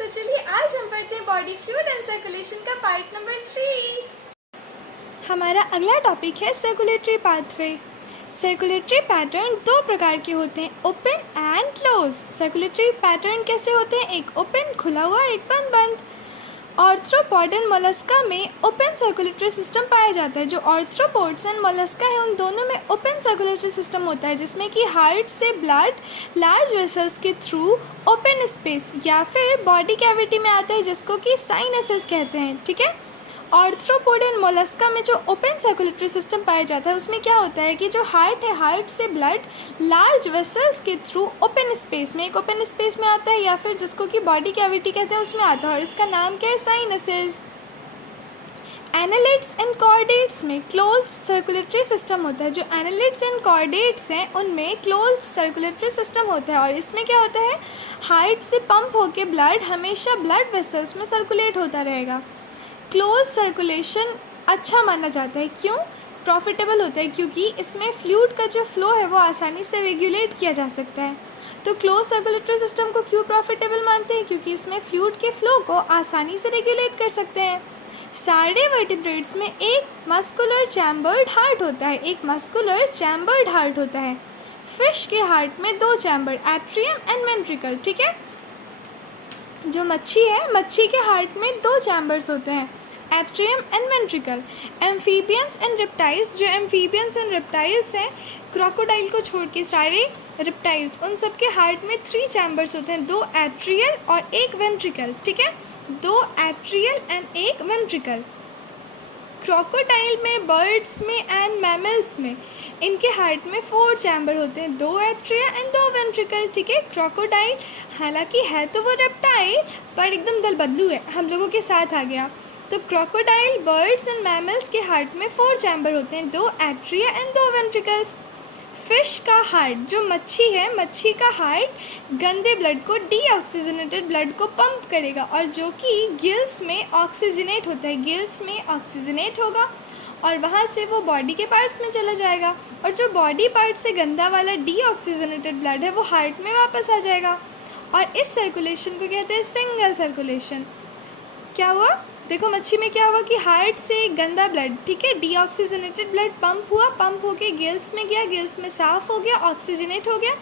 तो चलिए आज हम पढ़ते हैं बॉडी फ्लूइड एंड सर्कुलेशन का पार्ट नंबर 3। हमारा अगला टॉपिक है सर्कुलेटरी पाथवे। सर्कुलेटरी पैटर्न दो प्रकार के होते हैं, open and close. Circulatory pattern कैसे होते हैं, एक ओपन खुला हुआ, एक बंद बंद। आर्थ्रोपोडन मोलस्का में ओपन सर्कुलेटरी सिस्टम पाया जाता है। जो आर्थ्रोपोड्स एंड मोलस्का है उन दोनों में ओपन सर्कुलेटरी सिस्टम होता है, जिसमें कि हार्ट से ब्लड लार्ज वेसल्स के थ्रू ओपन स्पेस या फिर बॉडी कैविटी में आता है, जिसको कि साइनसेस कहते हैं। ठीक है, आर्थ्रोपोड एंड मोलस्का में जो ओपन सर्कुलेटरी सिस्टम पाया जाता है उसमें क्या होता है कि जो हार्ट है, हार्ट से ब्लड लार्ज वेसल्स के थ्रू ओपन स्पेस में, एक ओपन स्पेस में आता है या फिर जिसको कि बॉडी कैविटी कहते हैं उसमें आता है, और इसका नाम क्या है, साइनसेस। एनालिड्स एंड कॉर्डेट्स में क्लोज्ड सर्कुलेटरी सिस्टम होता है। जो एनालिड्स एंड कॉर्डेट्स हैं उनमें क्लोज्ड सर्कुलेटरी सिस्टम होता है, और इसमें क्या होता है, हार्ट से पंप होकर ब्लड हमेशा ब्लड वेसल्स में सर्कुलेट होता रहेगा। क्लोज सर्कुलेशन अच्छा माना जाता है, क्यों, प्रॉफिटेबल होता है, क्योंकि इसमें फ्लूइड का जो फ्लो है वो आसानी से रेगुलेट किया जा सकता है। तो क्लोज सर्कुलेटरी सिस्टम को क्यों प्रॉफिटेबल मानते हैं, क्योंकि इसमें फ्लूइड के फ्लो को आसानी से रेगुलेट कर सकते हैं। सारे वर्टिब्रेट्स में एक मस्कुलर चैम्बर्ड हार्ट होता है, एक मस्कुलर चैम्बर्ड हार्ट होता है। फिश के हार्ट में दो चैम्बर, एट्रियम एंड वेंट्रिकल। ठीक है, जो मच्छी है, मच्छी के हार्ट में दो चैम्बर्स होते हैं, atrium and ventricle. Amphibians and reptiles, जो एम्फीबियंस एंड रेप्टाइल्स हैं, क्रोकोडाइल को छोड़ के सारे रेप्टाइल्स, उन सब के हार्ट में 3 चैम्बर्स होते हैं, 2 एट्रियल और 1 वेंट्रिकल। ठीक है, 2 एट्रियल एंड 1 वेंट्रिकल। क्रोकोडाइल में, बर्ड्स में एंड मैमल्स में इनके हार्ट में 4 चैम्बर होते हैं, 2 एट्रिया एंड 2 वेंट्रिकल। ठीक है, क्रोकोडाइल हालांकि है तो वो रेप्टाइल पर एकदम दल बदलू है, हम लोगों के साथ आ गया। तो क्रोकोडाइल, बर्ड्स एंड मैमल्स के हार्ट में 4 चैम्बर होते हैं, 2 एट्रिया एंड 2 वेंट्रिकल्स। फिश का हार्ट, जो मच्छी है, मच्छी का हार्ट गंदे ब्लड को, डीऑक्सीजनेटेड ब्लड को पंप करेगा, और जो कि गिल्स में ऑक्सीजनेट होता है, गिल्स में ऑक्सीजनेट होगा और वहाँ से वो बॉडी के पार्ट्स में चला जाएगा, और जो बॉडी पार्ट से गंदा वाला डीऑक्सीजनेटेड ब्लड है वो हार्ट में वापस आ जाएगा। और इस सर्कुलेशन को कहते हैं सिंगल सर्कुलेशन। क्या हुआ, देखो मच्छी में क्या हुआ कि हार्ट से गंदा ब्लड, ठीक है, डीऑक्सीजनेटेड ब्लड पंप हुआ, पंप होके गिल्स में गया, गिल्स में साफ़ हो गया, ऑक्सीजनेट हो गया,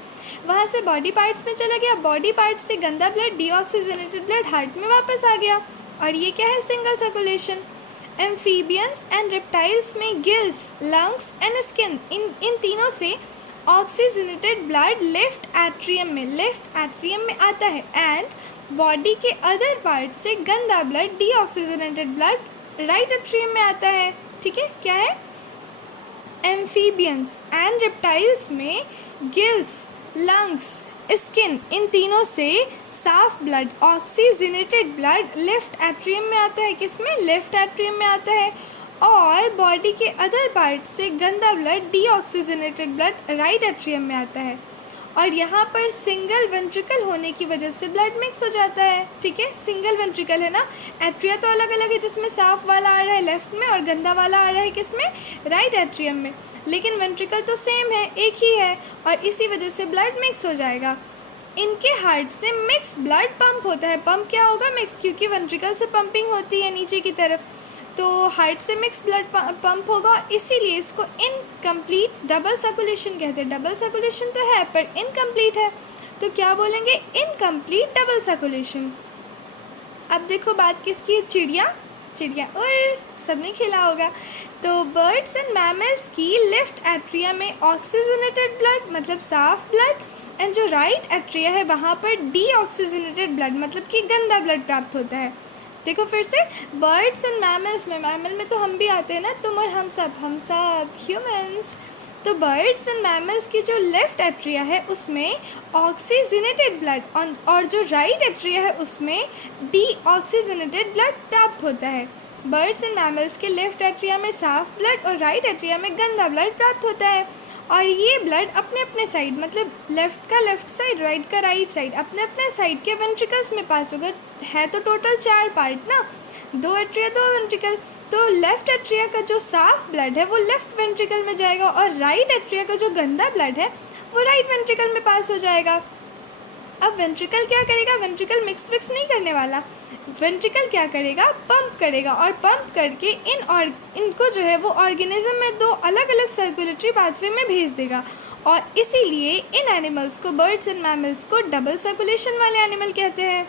वहाँ से बॉडी पार्ट्स में चला गया, बॉडी पार्ट्स से गंदा ब्लड, डीऑक्सीजनेटेड ब्लड हार्ट में वापस आ गया, और ये क्या है, single circulation. Amphibians and reptiles में गिल्स, लंग्स एंड स्किन, इन तीनों से ऑक्सीजनेटेड ब्लड लेफ्ट एट्रियम में आता है, एंड बॉडी के अदर पार्ट से गंदा blood, deoxygenated blood right atrium में आता है। ठीक है, क्या है, एम्फीबियंस एंड रेप्टाइल्स में गिल्स, लंग्स, स्किन, इन तीनों से साफ blood, oxygenated blood left atrium में आता है, किसमें, लेफ्ट एट्रियम में आता है, और बॉडी के अदर पार्ट से गंदा blood, deoxygenated blood right atrium में आता है। और यहाँ पर सिंगल वेंट्रिकल होने की वजह से ब्लड मिक्स हो जाता है। ठीक है, सिंगल वेंट्रिकल है ना, एट्रिया तो अलग अलग है, जिसमें साफ वाला आ रहा है लेफ्ट में और गंदा वाला आ रहा है किसमें, राइट एट्रियम में, लेकिन वेंट्रिकल तो सेम है, एक ही है, और इसी वजह से ब्लड मिक्स हो जाएगा। इनके हार्ट से मिक्स ब्लड पंप होता है, पंप क्या होगा, मिक्स, क्योंकि वेंट्रिकल से पंपिंग होती है नीचे की तरफ, तो हार्ट से मिक्स ब्लड पंप होगा, और इसीलिए इसको इनकम्प्लीट डबल सर्कुलेशन कहते हैं। डबल सर्कुलेशन तो है पर इनकम्प्लीट है, तो क्या बोलेंगे, इनकम्प्लीट डबल सर्कुलेशन। अब देखो बात किसकी है, चिड़िया और सबने खेला होगा। तो बर्ड्स एंड मैमल्स की लेफ्ट एट्रिया में ऑक्सीजनेटेड ब्लड मतलब साफ ब्लड, एंड जो राइट एट्रिया है वहाँ पर डीऑक्सीजनेटेड ब्लड मतलब कि गंदा ब्लड प्राप्त होता है। देखो फिर से, बर्ड्स एंड मैमल्स में, मैमल में तो हम भी आते हैं ना, तुम और हम सब ह्यूमंस। तो बर्ड्स एंड मैमल्स की जो लेफ्ट एट्रिया है उसमें ऑक्सीजनेटेड ब्लड, और जो राइट एट्रिया है उसमें डीऑक्सीजनेटेड ब्लड प्राप्त होता है। बर्ड्स एंड मैमल्स के लेफ्ट एट्रिया में साफ ब्लड और राइट एट्रिया में गंदा ब्लड प्राप्त होता है, और ये ब्लड अपने अपने साइड, मतलब लेफ्ट का लेफ्ट साइड, राइट का राइट साइड, अपने अपने साइड के वेंट्रिकल्स में पास होगा। है तो टोटल 4 पार्ट ना, 2 एट्रिया 2 वेंट्रिकल, तो लेफ्ट एट्रिया का जो साफ ब्लड है वो लेफ्ट वेंट्रिकल में जाएगा, और राइट एट्रिया का जो गंदा ब्लड है वो राइट वेंट्रिकल में पास हो जाएगा। अब वेंट्रिकल क्या करेगा, वेंट्रिकल मिक्स विक्स नहीं करने वाला, वेंट्रिकल क्या करेगा, पंप करेगा और पंप करके इनको जो है वो ऑर्गेनिज्म में दो अलग अलग सर्कुलेटरी पाथवे में भेज देगा। और इसीलिए इन एनिमल्स को, बर्ड्स एंड मैमल्स को डबल सर्कुलेशन वाले एनिमल कहते हैं।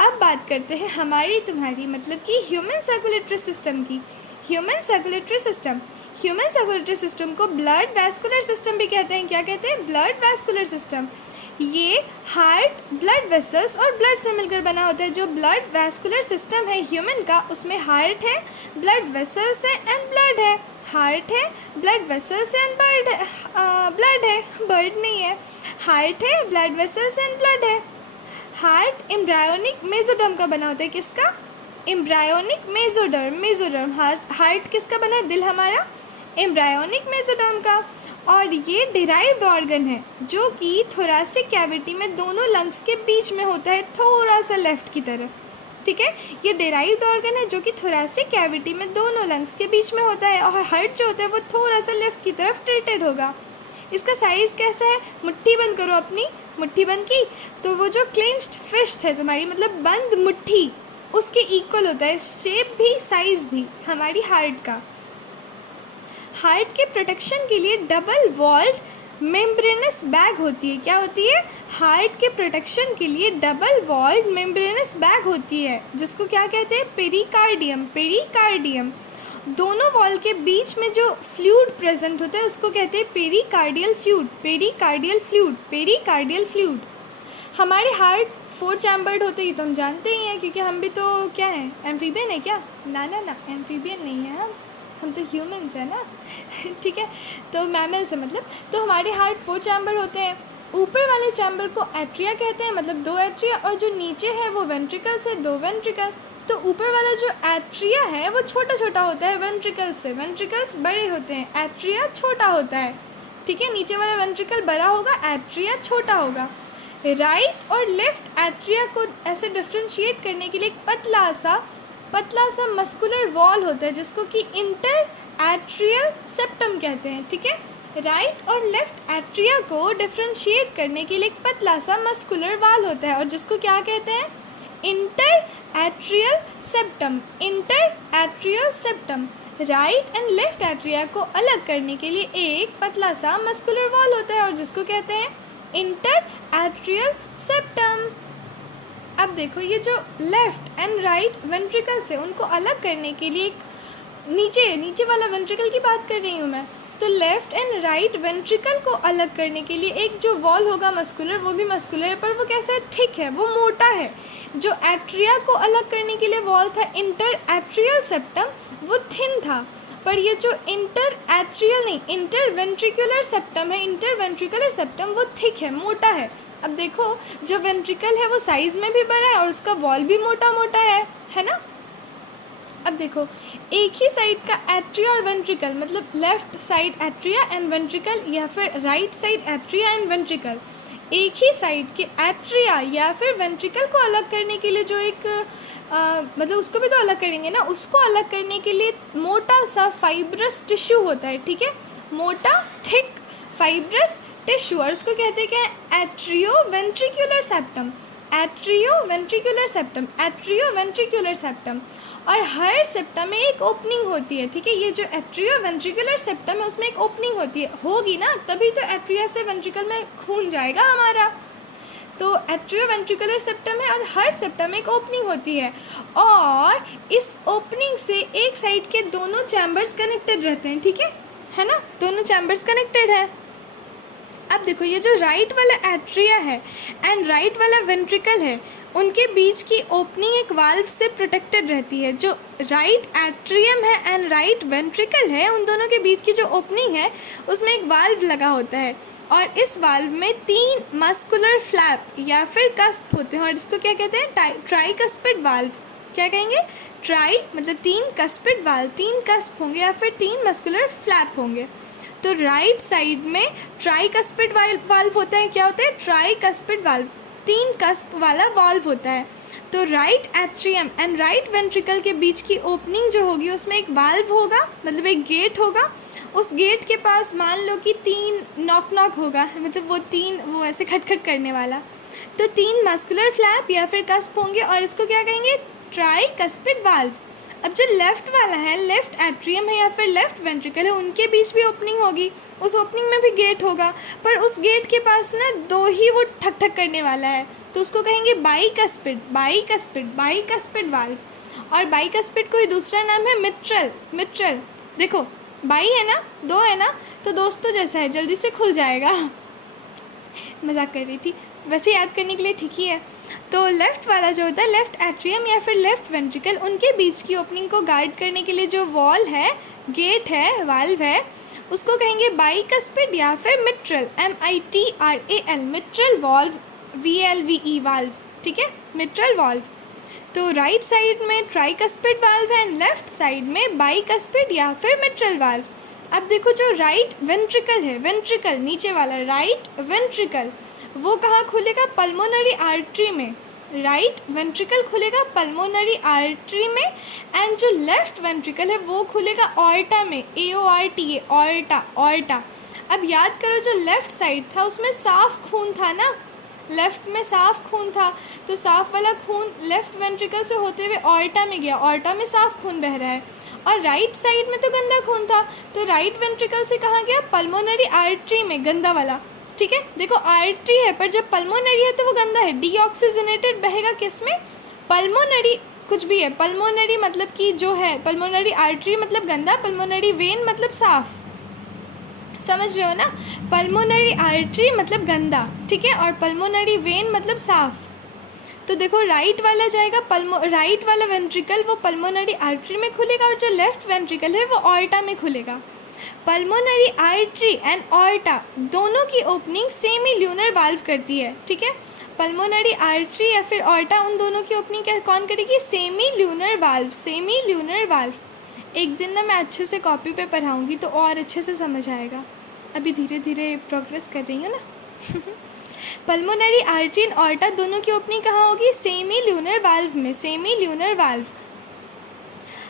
अब बात करते हैं हमारी तुम्हारी मतलब कि ह्यूमन सर्कुलेटरी सिस्टम की। ह्यूमन सर्कुलेटरी सिस्टम को ब्लड वैस्कुलर सिस्टम भी कहते हैं। क्या कहते हैं, ब्लड वैस्कुलर सिस्टम। ये हार्ट, ब्लड वेसल्स और ब्लड से मिलकर बना होता है। जो ब्लड वैस्कुलर सिस्टम है ह्यूमन का, उसमें हार्ट है, ब्लड वेसल्स है एंड ब्लड है। हार्ट है, ब्लड वेसल्स एंड ब्लड है, बर्ड नहीं है। हार्ट है, ब्लड वेसल्स एंड ब्लड है। हार्ट एम्ब्रायोनिक मेसोडर्म का बना होता है। किसका, एम्ब्रायोनिक मेसोडर्म। हार्ट किसका बना है, दिल हमारा, एम्ब्रायोनिक मेसोडर्म का। और ये डिराइव्ड ऑर्गन है जो कि थोरैसिक कैविटी में दोनों लंग्स के बीच में होता है, थोड़ा सा लेफ्ट की तरफ। ठीक है, ये डिराइव्ड ऑर्गन है जो कि थोरैसिक कैविटी में दोनों लंग्स के बीच में होता है। और हार्ट जो होता है वो थोड़ा सा लेफ्ट की तरफ टिल्टेड होगा। इसका साइज़ कैसा है, मुट्ठी बंद करो अपनी, मुट्ठी बंद की तो वो जो क्लेंच्ड फिस्ट है तुम्हारी, मतलब बंद मुट्ठी, उसके इक्वल होता है शेप भी साइज़ भी हमारी हार्ट का। हार्ट के प्रोटेक्शन के लिए डबल वॉल्ड मेम्ब्रेनस बैग होती है। क्या होती है, हार्ट के प्रोटेक्शन के लिए डबल वॉल्ड मेम्ब्रेनस बैग होती है, जिसको क्या कहते हैं, पेरिकार्डियम। दोनों वॉल के बीच में जो फ्लूइड प्रेजेंट होता है उसको कहते हैं पेरिकार्डियल फ्लूइड। हमारे हार्ट 4 चैम्बर्ड होते हैं, तो हम जानते ही हैं, क्योंकि हम भी तो क्या है, एम्फीबियन है क्या, ना एम्फीबियन नहीं है हम तो ह्यूमंस है ना ठीक है, तो मैमल्स है मतलब। तो हमारे हार्ट 4 चैम्बर होते हैं। ऊपर वाले चैम्बर को एट्रिया कहते हैं, मतलब 2 एट्रिया, और जो नीचे है वो वेंट्रिकल्स है, 2 वेंट्रिकल। तो ऊपर वाला जो एट्रिया है वो छोटा छोटा होता है वेंट्रिकल्स से, वेंट्रिकल्स बड़े होते हैं, एट्रिया छोटा होता है। ठीक है, नीचे वाला वेंट्रिकल बड़ा होगा, एट्रिया छोटा होगा। राइट और लेफ्ट एट्रिया को ऐसे डिफ्रेंशिएट करने के लिए एक पतला सा मस्कुलर वॉल होता है, जिसको कि इंटर एट्रियल सेप्टम कहते हैं। ठीक है, राइट और लेफ्ट एट्रिया को डिफ्रेंशिएट करने के लिए एक पतला सा मस्कुलर वॉल होता है, और जिसको क्या कहते हैं, inter atrial septum. Right and left atria को अलग करने के लिए एक पतला सा मस्कुलर वॉल होता है, और जिसको कहते हैं इंटर एट्रियल सेप्टम। अब देखो, ये जो लेफ्ट एंड राइट वेंट्रिकल्स है उनको अलग करने के लिए नीचे वाला वेंट्रिकल की बात कर रही हूँ मैं। तो लेफ्ट एंड राइट वेंट्रिकल को अलग करने के लिए एक जो वॉल होगा मस्कुलर, वो भी मस्कुलर है, पर वो कैसा है, थिक है, वो मोटा है। जो एट्रिया को अलग करने के लिए वॉल था इंटर एट्रियल सेप्टम, वो थिन था। पर ये जो इंटर वेंट्रिकुलर सेप्टम वो थिक है, मोटा है। अब देखो, जो वेंट्रिकल है वो साइज़ में भी बड़ा है और उसका वॉल भी मोटा है ना। अब देखो, एक ही साइड का एट्रिया और वेंट्रिकल, मतलब left side atria and ventricle या फिर right side atria and ventricle, एक ही साइड के एट्रिया या फिर वेंट्रिकल को अलग करने के लिए जो एक मतलब उसको भी तो अलग करेंगे ना, उसको अलग करने के लिए मोटा सा फाइब्रस टिश्यू होता है। ठीक है, मोटा थिक फाइब्रस टिश्यू, और उसको कहते हैं क्या, एट्रियो वेंट्रिकुलर सेप्टम। और हर सेप्टम में एक ओपनिंग होती है। ठीक है, ये जो एट्रियो वेंट्रिकुलर सेप्टम है उसमें एक ओपनिंग होगी ना, तभी तो एट्रिया से वेंट्रिकल में खून जाएगा हमारा। तो एट्रियो वेंट्रिकुलर सेप्टम है और हर सेप्टम में एक ओपनिंग होती है, और इस ओपनिंग से एक साइड के दोनों चैम्बर्स कनेक्टेड रहते हैं। ठीक है ना, दोनों चैम्बर्स कनेक्टेड है। अब देखो, ये जो राइट वाला एट्रिया है एंड राइट वाला वेंट्रिकल है, उनके बीच की ओपनिंग एक वाल्व से प्रोटेक्टेड रहती है। जो राइट एट्रियम है एंड राइट वेंट्रिकल है, उन दोनों के बीच की जो ओपनिंग है उसमें एक वाल्व लगा होता है, और इस वाल्व में 3 मस्कुलर फ्लैप या फिर कस्प होते हैं, और इसको क्या कहते हैं, ट्राइकस्पिड वाल्व। क्या कहेंगे, ट्राई मतलब 3 कस्पिड वाल्व, 3 कस्प होंगे या फिर 3 मस्कुलर फ्लैप होंगे। तो राइट साइड में ट्राइकस्पिड वाल्व होता है। क्या होता है, ट्राइकस्पिड वाल्व, 3 कस्प वाला वाल्व होता है। तो right atrium and right ventricle के बीच की ओपनिंग जो होगी उसमें एक वाल्व होगा, मतलब एक गेट होगा। उस गेट के पास मान लो कि 3 नॉक होगा, मतलब वो ऐसे खटखट करने वाला। तो 3 मस्कुलर फ्लैप या फिर कस्प होंगे और इसको क्या कहेंगे, ट्राइकस्पिड वाल्व। अब जो लेफ़्ट वाला है, लेफ़्ट एट्रियम है या फिर लेफ़्ट वेंट्रिकल है, उनके बीच भी ओपनिंग होगी, उस ओपनिंग में भी गेट होगा, पर उस गेट के पास ना 2 ही वो ठक ठक करने वाला है, तो उसको कहेंगे बाइकस्पिड, बाइकस्पिड, बाइकस्पिड वाल्व। और बाइकस्पिड को ही दूसरा नाम है मिट्रल, मिट्रल। देखो बाई है ना, 2 है ना, तो दोस्तों जैसा है, जल्दी से खुल जाएगा। मजाक कर रही थी, वैसे याद करने के लिए ठीक ही है। तो लेफ़्ट वाला जो होता है, लेफ़्ट एट्रियम या फिर लेफ़्ट वेंट्रिकल, उनके बीच की ओपनिंग को गार्ड करने के लिए जो वॉल है, गेट है, वाल्व है, उसको कहेंगे बाइकस्पिड या फिर mitral, MITRAL, mitral valve, VLVE valve, ठीक है, मिट्रल वाल्व। तो राइट साइड में ट्राइकस्पिड वाल्व है, लेफ्ट साइड में बाइकस्पिड या फिर मिट्रल वाल्व। अब देखो जो राइट वेंट्रिकल है, वेंट्रिकल नीचे वाला राइट वेंट्रिकल, वो कहाँ खुलेगा, पल्मोनरी आर्टरी में। राइट वेंट्रिकल खुलेगा पल्मोनरी आर्टरी में, एंड जो लेफ्ट वेंट्रिकल है वो खुलेगा ऑर्टा में, AORTA, ऑर्टा, ऑर्टा। अब याद करो जो लेफ्ट साइड था उसमें साफ खून था ना, लेफ़्ट में साफ खून था, तो साफ वाला खून लेफ़्ट वेंट्रिकल से होते हुए ऑर्टा में गया, ऑर्टा में साफ खून बह रहा है, और राइट साइड में तो गंदा खून था, तो राइट वेंट्रिकल से कहाँ गया, पल्मोनरी आर्टरी में, गंदा वाला, ठीक है। देखो आर्टरी है, पर जब पल्मोनरी है तो वो गंदा है, डीऑक्सीजनेटेड बहेगा किस में, पल्मोनरी, कुछ भी है, पल्मोनरी मतलब कि जो है, पल्मोनरी आर्टरी मतलब गंदा, पल्मोनरी वेन मतलब साफ, समझ रहे हो ना, पल्मोनरी आर्टरी मतलब गंदा, ठीक है, और पल्मोनरी वेन मतलब साफ। तो देखो राइट वाला जाएगा राइट वाला वेंट्रिकल वो पल्मोनरी आर्टरी में खुलेगा, और जो लेफ्ट वेंट्रिकल है वो ऑर्टा में खुलेगा। पल्मोनरी आर्टरी एंड ऑर्टा दोनों की ओपनिंग सेमी ल्यूनर वाल्व करती है, ठीक है। पल्मोनरी आर्टरी या फिर ऑर्टा, उन दोनों की ओपनिंग कौन करेगी, semi lunar valve, semi lunar valve. एक दिन ना मैं अच्छे से कॉपी पे पढ़ाऊँगी तो और अच्छे से समझ आएगा, अभी धीरे धीरे प्रोग्रेस कर रही हूँ ना। पल्मोनरी आर्टरी एंड ऑर्टा दोनों की ओपनिंग कहाँ होगी, सेमी ल्यूनर वाल्व में, सेमी ल्यूनर वाल्व।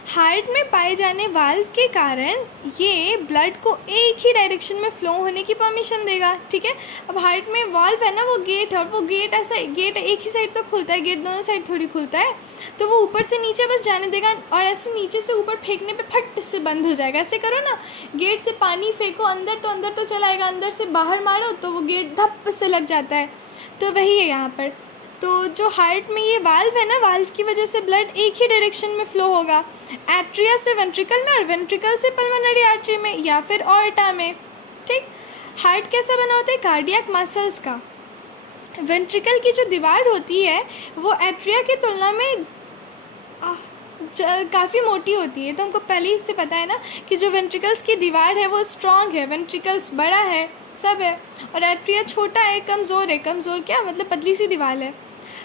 हार्ट में पाए जाने वाल्व के कारण ये ब्लड को एक ही डायरेक्शन में फ्लो होने की परमिशन देगा, ठीक है। अब हार्ट में वाल्व है ना, वो गेट है, और वो गेट ऐसा, गेट एक ही साइड तो खुलता है, गेट दोनों साइड थोड़ी खुलता है, तो वो ऊपर से नीचे बस जाने देगा, और ऐसे नीचे से ऊपर फेंकने पे फट से बंद हो जाएगा। ऐसे करो ना, गेट से पानी फेंको अंदर तो चला आएगा, अंदर से बाहर मारो तो वो गेट धप से लग जाता है, तो वही है यहाँ पर। तो जो हार्ट में ये वाल्व है ना, वाल्व की वजह से ब्लड एक ही डायरेक्शन में फ्लो होगा, एट्रिया से वेंट्रिकल में और वेंट्रिकल से पल्मोनरी आर्टरी में या फिर ऑर्टा में, ठीक। हार्ट कैसा बना होता है, कार्डियक मसल्स का। वेंट्रिकल की जो दीवार होती है वो एट्रिया की तुलना में काफ़ी मोटी होती है, तो हमको पहले ही से पता है ना कि जो वेंट्रिकल्स की दीवार है वो स्ट्रॉन्ग है, वेंट्रिकल्स बड़ा है, सब है, और एट्रिया छोटा है, कमज़ोर है। कमज़ोर क्या मतलब, पतली सी दीवार है।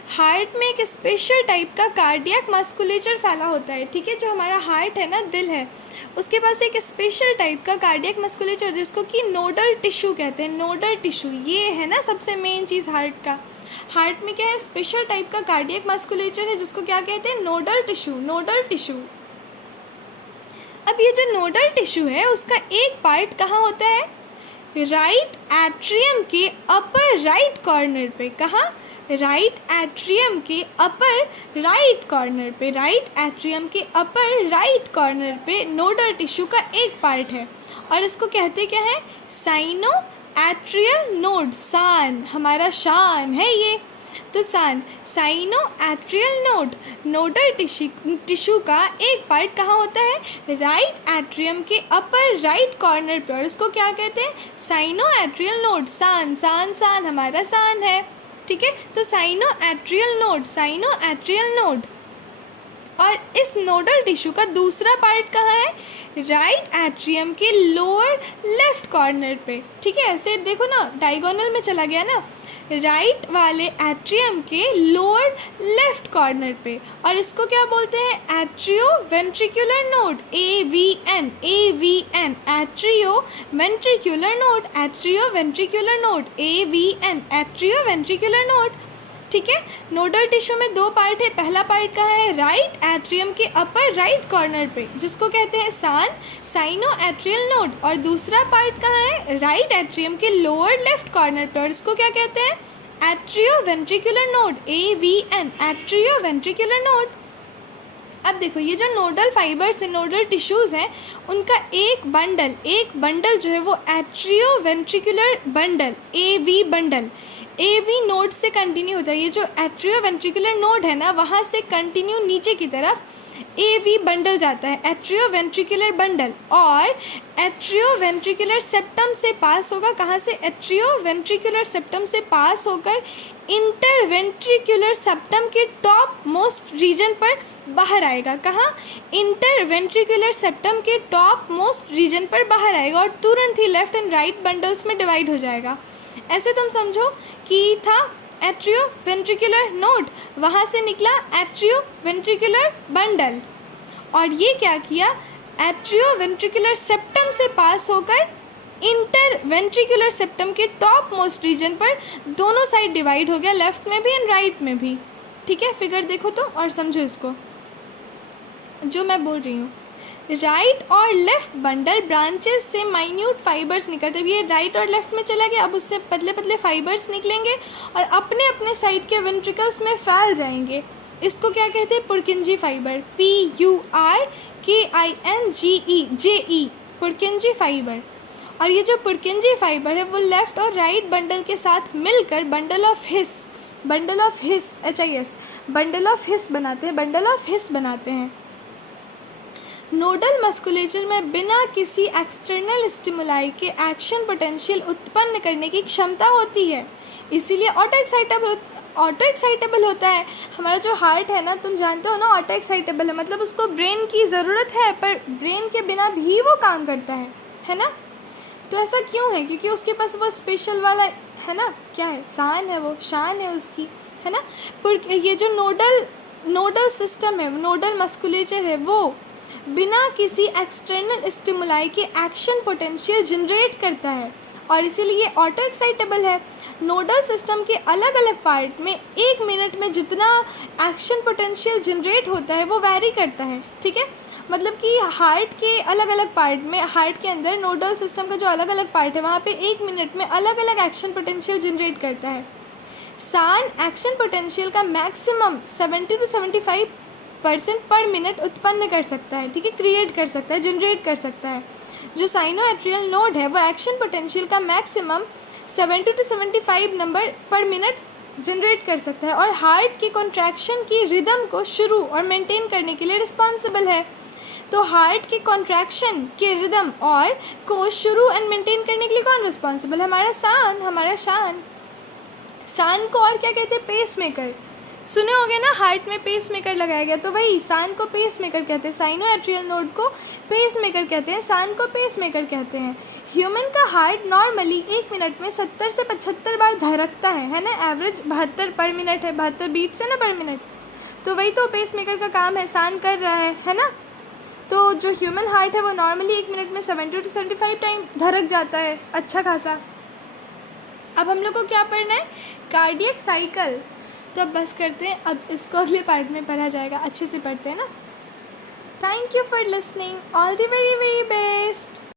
हार्ट में एक स्पेशल टाइप का कार्डियक मस्कुलेचर फैला होता है, ठीक है। जो हमारा हार्ट है ना, दिल है, उसके पास एक स्पेशल टाइप का कार्डियक मस्कुलेचर जिसको कि नोडल टिश्यू कहते हैं, नोडल टिश्यू, ये है ना सबसे मेन चीज़ हार्ट का। हार्ट में क्या है, स्पेशल टाइप का कार्डियक मस्कुलेचर है जिसको क्या कहते हैं, नोडल टिश्यू, नोडल टिश्यू। अब ये जो नोडल टिश्यू है उसका एक पार्ट कहाँ होता है, राइट एट्रियम के अपर राइट कॉर्नर पे। कहाँ, राइट एट्रियम के अपर राइट कॉर्नर पे, राइट एट्रियम के अपर राइट कॉर्नर पे नोडल टिश्यू का एक पार्ट है, और इसको कहते क्या है, साइनो एट्रियल नोड, सान, हमारा शान है ये, तो सान, cyano atrial node, nodal tissue का एक पार्ट कहाँ होता है, राइट एट्रियम के अपर राइट कॉर्नर पे, और इसको क्या कहते हैं, साइनो एट्रियल नोड, सान, सान, सान, हमारा सान है, ठीक है। तो cyano atrial node, cyano atrial node. और इस नोडल टिश्यू का दूसरा पार्ट कहाँ है, राइट एट्रियम के लोअर लेफ्ट कॉर्नर पे, ठीक है। ऐसे देखो ना, डायगोनल में चला गया ना, राइट वाले एट्रियम के लोअर लेफ्ट कॉर्नर पे, और इसको क्या बोलते हैं, atrio ventricular node, AVN, AVN, atrio ventricular node, atrio ventricular node, AVN, atrio ventricular node, ठीक है। नोडल टिश्यू में दो पार्ट है, पहला पार्ट कहाँ है, राइट एट्रियम के अपर राइट कॉर्नर पे जिसको कहते हैं सान, साइनो एट्रियल नोड, और दूसरा पार्ट कहाँ है, राइट एट्रियम के लोअर लेफ्ट कॉर्नर पे, और इसको क्या कहते हैं, atrioventricular node, AVN, atrioventricular node. अब देखो ये जो नोडल फाइबर्स हैं, नोडल टिश्यूज़ हैं, उनका एक बंडल जो है वो atrioventricular bundle, AV bundle, AV node से कंटिन्यू होता है। ये जो एट्रियोवेंट्रिकुलर नोड है ना, वहाँ से कंटिन्यू नीचे की तरफ AV बंडल जाता है, एट्रियोवेंट्रिकुलर बंडल, और एट्रियोवेंट्रिकुलर सेप्टम से पास होगा। कहाँ से? एट्रियोवेंट्रिकुलर सेप्टम से पास होकर इंटरवेंट्रिकुलर सेप्टम के टॉप मोस्ट रीजन पर बाहर आएगा। कहाँ? इंटरवेंट्रिकुलर सेप्टम के टॉप मोस्ट रीजन पर बाहर आएगा और तुरंत ही लेफ्ट एंड राइट बंडल्स में डिवाइड हो जाएगा। ऐसे तुम समझो कि था एट्रियोवेंट्रिकुलर नोड, वहाँ से निकला एट्रियोवेंट्रिकुलर बंडल, और ये क्या किया? एट्रियोवेंट्रिकुलर सेप्टम से पास होकर इंटरवेंट्रिकुलर सेप्टम के टॉप मोस्ट रीजन पर दोनों साइड डिवाइड हो गया, लेफ्ट में भी एंड राइट में भी। ठीक है, फिगर देखो तो और समझो इसको जो मैं बोल रही हूँ। राइट और लेफ्ट बंडल ब्रांचेस से माइन्यूट फाइबर्स निकलते हैं। ये राइट और लेफ्ट में चला गया, अब उससे पतले पतले फाइबर्स निकलेंगे और अपने अपने साइड के वेंट्रिकल्स में फैल जाएंगे। इसको क्या कहते हैं? पुरकिंजी फाइबर, PURKINGE, पुरकिंजी फाइबर। और ये जो पुरकिंजी फाइबर है वो लेफ्ट और राइट बंडल के साथ मिलकर बंडल ऑफ हिस बनाते हैं। नोडल मस्कुलेचर में बिना किसी एक्सटर्नल स्टिमुलाई के एक्शन पोटेंशियल उत्पन्न करने की क्षमता होती है, इसीलिए ऑटो एक्साइटेबल होता है। हमारा जो हार्ट है ना, तुम जानते हो ना, ऑटो एक्साइटेबल है, मतलब उसको ब्रेन की ज़रूरत है, पर ब्रेन के बिना भी वो काम करता है ना। तो ऐसा क्यों है? क्योंकि उसके पास वो स्पेशल वाला है ना, क्या है? शान है, वो शान है उसकी, है ना। ये जो नोडल सिस्टम है, नोडल मस्कुलेचर है, वो बिना किसी एक्सटर्नल स्टिमुलाई के एक्शन पोटेंशियल जनरेट करता है और इसीलिए ऑटो एक्साइटेबल है। नोडल सिस्टम के अलग अलग पार्ट में 1 मिनट में जितना एक्शन पोटेंशियल जनरेट होता है वो वैरी करता है। ठीक है, मतलब कि हार्ट के अलग अलग पार्ट में, हार्ट के अंदर नोडल सिस्टम का जो अलग अलग पार्ट है वहाँ पे 1 मिनट में अलग अलग एक्शन पोटेंशियल जनरेट करता है। सान एक्शन पोटेंशियल का मैक्सिमम 70 to 75% पर मिनट उत्पन्न कर सकता है। ठीक है, क्रिएट कर सकता है, जनरेट कर सकता है। जो साइनोएट्रियल नोड है वो एक्शन पोटेंशियल का मैक्सिमम 70 to 75 नंबर पर मिनट जनरेट कर सकता है और हार्ट की कॉन्ट्रैक्शन की रिदम को शुरू और मेंटेन करने के लिए रिस्पॉन्सिबल है। तो हार्ट के कॉन्ट्रैक्शन के रिदम और को शुरू एंड मेंटेन करने के लिए कौन रिस्पॉन्सिबल है? हमारा शान को और क्या कहते हैं? Pacemaker. सुने होंगे ना, हार्ट में पेस मेकर लगाया गया, तो वही शान को पेस मेकर कहते हैं, साइनोएट्रियल नोड को पेस मेकर कहते हैं, शान को पेस मेकर कहते हैं। ह्यूमन का हार्ट नॉर्मली 1 मिनट में 70 से 75 बार धड़कता है ना। एवरेज 72 पर मिनट है, 72 बीट्स है ना पर मिनट। तो वही तो पेस मेकर का काम है, शान कर रहा है ना। तो जो ह्यूमन हार्ट है वो नॉर्मली 1 मिनट में 70 to 75 टाइम धड़क जाता है, अच्छा खासा। अब हम लोग को क्या पढ़ना है? Cardiac cycle. तो अब बस करते हैं, अब इसको अगले पार्ट में पढ़ा जाएगा, अच्छे से पढ़ते हैं ना। Thank you for listening, all the very very best.